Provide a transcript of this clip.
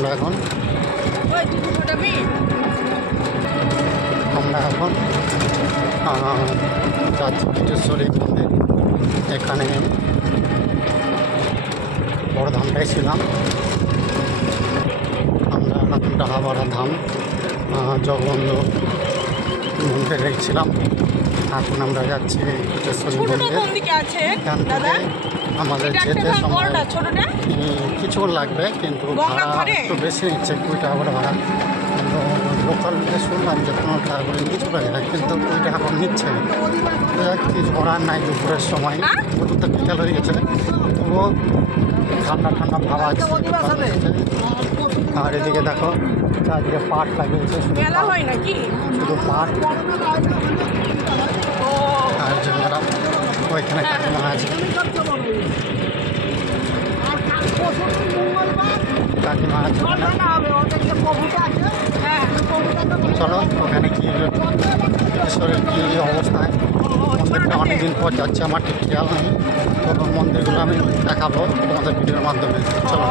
আমরা এখন যাচ্ছি পীঠেশ্বরী মন্দির। এখানে বড়ধামটাই ছিলাম আমরা, এখন ডাহাবাড়া ধাম জগবন্ধু মন্দিরে ছিলাম। এখন আমরা যাচ্ছি পীঠেশ্বরী মন্দির। এখান থেকে আমাদের যেতে সময় কিছু লাগবে, কিন্তু ভাড়া একটু বেশি নিচ্ছে, 20 টাকা করে ভাড়া। কিন্তু লোকাল শুনলাম যে 15 টাকা করে কিছু লাগে না, কিন্তু 20 টাকা করে নিচ্ছে। কিছু করার নাই, দুপুরের সময় তো বিকাল হয়ে গেছে, তবুও ঠান্ডা ঠান্ডা ভাব আছে। আর এদিকে দেখো চারদিকে পাট লাগিয়েছে, শুধু পাট। আর যারা ওইখানে কাকিমা আছে, কাকিমা আছে। চলো ওখানে কি ঈশ্বরের কী অবস্থায়, মন্দিরটা অনেকদিন পর যাচ্ছে, আমার ঠিক খেয়াল নেই। তো মন্দিরগুলো আমি দেখাবো তোমাদের ভিডিওর মাধ্যমে। চলো।